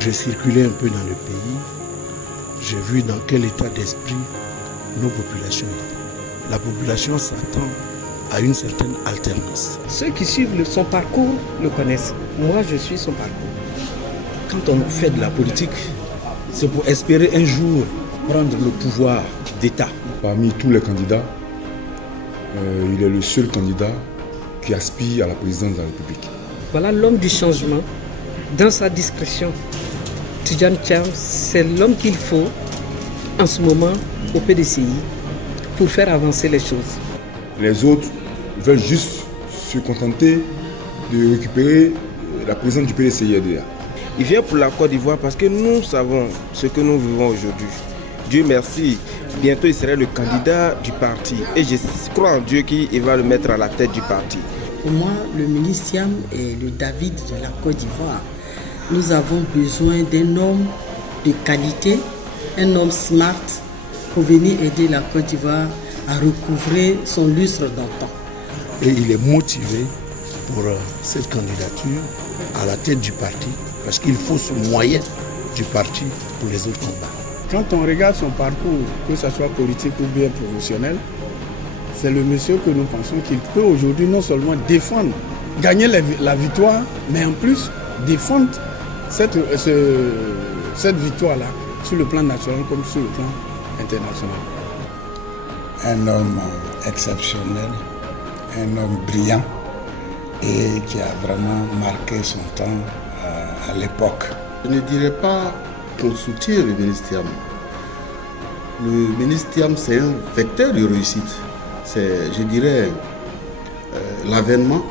J'ai circulé un peu dans le pays, j'ai vu dans quel état d'esprit nos populations étaient. La population s'attend à une certaine alternance. Ceux qui suivent son parcours le connaissent. Moi, je suis son parcours. Quand on fait de la politique, c'est pour espérer un jour prendre le pouvoir d'État. Parmi tous les candidats, il est le seul candidat qui aspire à la présidence de la République. Voilà l'homme du changement, dans sa discrétion. Tidjane Thiam, c'est l'homme qu'il faut en ce moment au PDCI pour faire avancer les choses. Les autres veulent juste se contenter de récupérer la présidence du PDCI-RDA. Il vient pour la Côte d'Ivoire parce que nous savons ce que nous vivons aujourd'hui. Dieu merci, bientôt il sera le candidat du parti. Et je crois en Dieu qu'il va le mettre à la tête du parti. Pour moi, le ministre Thiam est le David de la Côte d'Ivoire. Nous avons besoin d'un homme de qualité, un homme smart pour venir aider la Côte d'Ivoire à recouvrer son lustre d'antan. Et il est motivé pour cette candidature à la tête du parti parce qu'il faut ce moyen du parti pour les autres combats. Quand on regarde son parcours, que ce soit politique ou bien professionnel, c'est le monsieur que nous pensons qu'il peut aujourd'hui non seulement défendre, gagner la victoire, mais en plus défendre cette victoire-là sur le plan national comme sur le plan international. Un homme exceptionnel, un homme brillant et qui a vraiment marqué son temps à l'époque. Je ne dirais pas qu'on soutient le ministre Thiam. Le ministre Thiam, c'est un vecteur de réussite. C'est, je dirais, l'avènement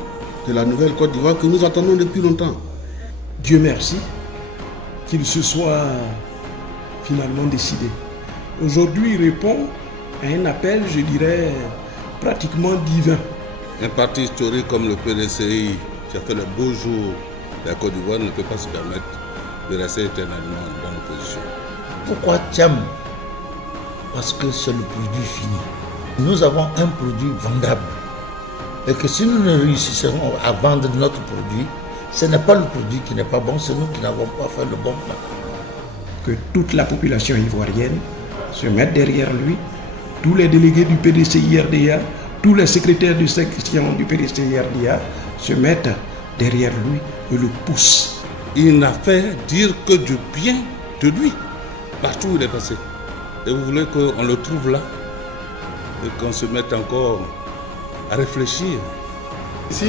de la nouvelle Côte d'Ivoire que nous attendons depuis longtemps. Dieu merci qu'il se soit finalement décidé. Aujourd'hui, il répond à un appel, je dirais, pratiquement divin. Un parti historique comme le PDCI, qui a fait le beau jour de la Côte d'Ivoire, ne peut pas se permettre de rester éternellement dans l'opposition. Pourquoi Thiam? Parce que c'est le produit fini. Nous avons un produit vendable. Et que si nous ne réussissons à vendre notre produit, ce n'est pas le produit qui n'est pas bon, c'est nous qui n'avons pas fait le bon plan. Que toute la population ivoirienne se mette derrière lui, tous les délégués du PDCI-RDA, tous les secrétaires de section du PDCI-RDA se mettent derrière lui et le poussent. Il n'a fait dire que du bien de lui, partout où il est passé. Et vous voulez qu'on le trouve là et qu'on se mette encore à réfléchir. Si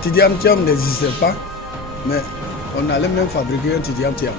Tidjane Thiam n'existait pas, mais on allait même fabriquer un Tidjane Thiam.